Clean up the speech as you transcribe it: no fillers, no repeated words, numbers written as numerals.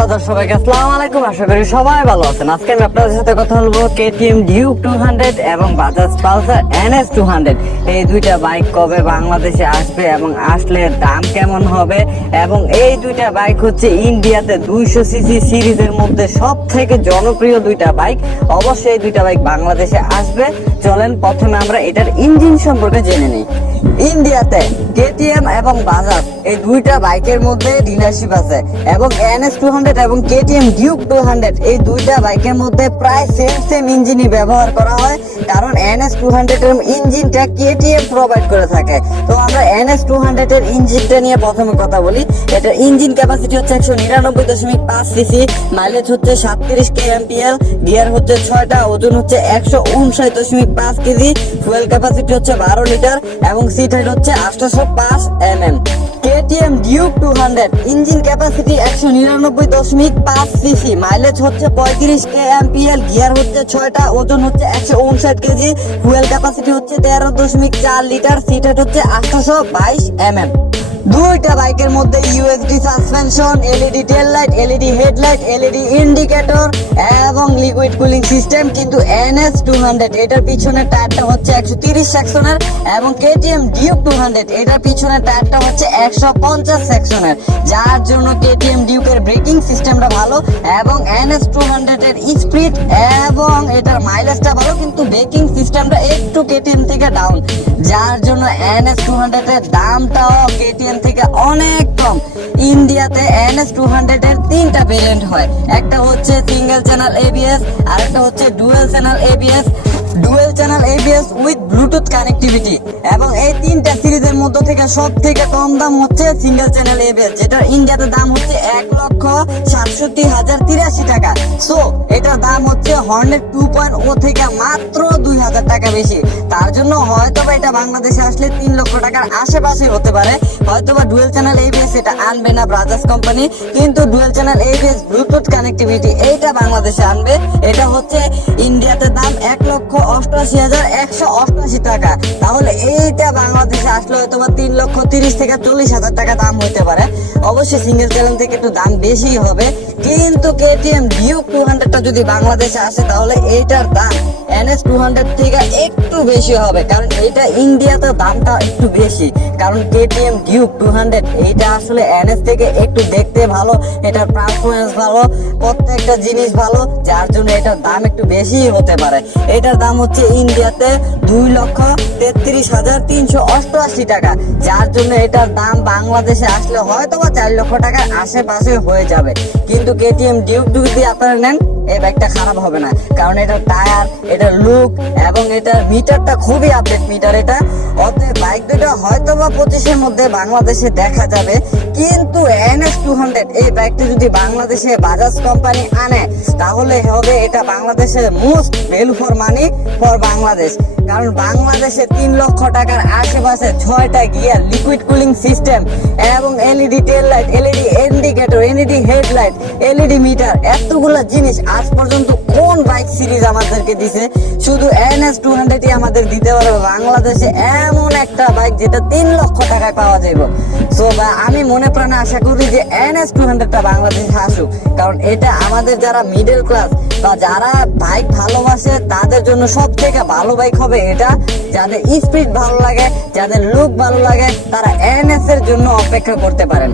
সুপ্রভাত সবাইকে, আসসালামু আলাইকুম। আশা করি সবাই ভালো আছেন। আজকে আমি আপনাদের সাথে কথা বলবো কেটিএম ডিউক 200 এবং বাজাজ পালসার NS 200 এই দুইটা বাইক কবে বাংলাদেশে আসবে এবং আসলে দাম কেমন হবে। এবং এই দুইটা বাইক হচ্ছে ইন্ডিয়াতে 200 সিসি সিরিজের মধ্যে সব থেকে জনপ্রিয় দুইটা বাইক। অবশ্যই এই দুইটা বাইক বাংলাদেশে আসবে। চলেন প্রথমে আমরা এটার ইঞ্জিন সম্পর্কে জেনে নিই। ইন্ডিয়াতে কেটিএম এবং বাজাজ এই দুইটা বাইকের মধ্যে ডিলারশিপ আছে এবং NS 200 এবং কেটিএম ডিউক 200 এই দুইটা বাইকের মধ্যে প্রায় সেম ইঞ্জিনই ব্যবহার করা হয়, কারণ NS 200 এর ইঞ্জিনটা কেটিএম প্রোভাইড করে থাকে। তো আমরা NS 200 এর ইঞ্জিনটা নিয়ে প্রথমে কথা বলি। এটার ইঞ্জিন ক্যাপাসিটি হচ্ছে 199.5 সিসি, মাইলেজ হচ্ছে 37 kmpl, গিয়ার হচ্ছে 6টা, ওজন হচ্ছে 159.5 কেজি, ফুয়েল ক্যাপাসিটি হচ্ছে 12 লিটার এবং সিট হাইট হচ্ছে 805 mm। KTM Duke 200 engine capacity 199.5 CC, mileage হচ্ছে 35 kmpl, গিয়ার হচ্ছে 6টা, ওজন হচ্ছে 159 কেজি, ফুয়েল ক্যাপাসিটি হচ্ছে 13.4 লিটার, সিট হাইট হচ্ছে 822 mm। দুইটা বাইকের মধ্যে ইউএসডি সাসপেনশন, এলইডি টেল light, LED headlight, LED indicator এবং লিকুইড কুলিং সিস্টেম। কিন্তু NS 200 এটার পিছনের টায়ারটা হচ্ছে 130 সেকশনের এবং কেটিএম ডিউক 200 এটার পিছনের টায়ারটা হচ্ছে 150 সেকশনের, যার জন্য কেটিএম ডিউকের ব্রেকিং সিস্টেমটা ভালো এবং NS 200 এর স্পিড এবং এটার মাইলেজটা ভালো, কিন্তু ব্রেকিং সিস্টেমটা একটু কেটিএম থেকে ডাউন, যার জন্য NS 200 এর দামটাও কেটিএম থেকে অনেক কম। ইন্ডিয়াতে NS 200 এর তিনটা ভেরিয়েন্ট হয়, একটা হচ্ছে সিঙ্গেল চ্যানেল ABS, আরেকটা হচ্ছে dual channel ABS, dual channel ABS with Bluetooth connectivity. এবং এই তিনটা সিরিজের মধ্যে থেকে সব থেকে কম দাম হচ্ছে সিঙ্গেল চ্যানেল ABS, যেটার ইন্ডিয়াতে দাম হচ্ছে 1,67,083 টাকা। সো এটার দাম হচ্ছে হর্নেট 2.0 থেকে মাত্র 2,000 টাকা বেশি। তার জন্য হয়তোবা এটা বাংলাদেশে আসলে 3 লক্ষ টাকার আশেপাশে হতে পারে। হয়তোবা ডুয়েল চ্যানেল ABS এটা আনবে না বাজাজ কোম্পানি, কিন্তু dual channel ABS Bluetooth connectivity এইটা বাংলাদেশে আনবে। এটা হচ্ছে ইন্ডিয়াতে দাম 1,88,188 টাকা। তাহলে এইটা বাংলাদেশে আসলে হয়তোবা 3,30,000 থেকে 40,000 টাকা দাম হতে পারে। অবশ্যই সিঙ্গেল চ্যানেল থেকে একটু দাম বেশি হবে, কিন্তু কেটিএম ডিউক 200টা যদি বাংলাদেশে আসে তাহলে এইটার দাম NS 200 থেকে একটু বেশি হবে, কারণ এটা ইন্ডিয়াতে দামটা একটু বেশি। কারণ কেটিএম ডিউক 200 এইটা আসলে NS থেকে একটু দেখতে ভালো, এটার পারফরমেন্স ভালো, প্রত্যেকটা জিনিস ভালো, যার জন্য এটার দাম একটু বেশি হতে পারে। এটার দাম হচ্ছে ইন্ডিয়াতে 2,33,388 টাকা, যার জন্য এটার দাম বাংলাদেশে আসলে হয়তোবা 4 লক্ষ টাকার আশেপাশে হয়ে যাবে। কিন্তু কেটিএম ডিউক যদি আপনারা নেন এই বাইকটা খারাপ হবে না, কারণ এটার টায়ার, এটার লুক এবং এটার মিটারটা খুবই আপডেট মিটার এটা। অতএব বাইক দুটো হয়তোবা 25-এর মধ্যে বাংলাদেশে দেখা যাবে, কিন্তু NS 200 এই বাইকটা যদি বাংলাদেশে বাজাজ কোম্পানি আনে তাহলে হবে এটা বাংলাদেশের most value for money for Bangladesh. কারণ বাংলাদেশে 3 লক্ষ টাকার আশেপাশে 6টা গিয়ার, লিকুইড কুলিং সিস্টেম এবং এলইডি টেল light, LED indicator, LED headlight, LED metre, এতগুলা জিনিস আজ পর্যন্ত কোন বাইক সিরিজ আমাদেরকে দিছে? শুধু NS 200 আমাদের দিতে পারবে বাংলাদেশে এমন একটা বাইক যেটা 3 লক্ষ টাকায় পাওয়া যাবে। সো আমি মনে প্রাণে আশা করি যে NS 200টা বাংলাদেশে আসুক, কারণ এটা আমাদের যারা মিডল ক্লাস বা যারা বাইক ভালোবাসে তাদের জন্য সব থেকে ভালো বাইক হবে এটা। যাদের স্পিড ভালো লাগে, যাদের লুক ভালো লাগে, তারা NS এর জন্য অপেক্ষা করতে পারেন।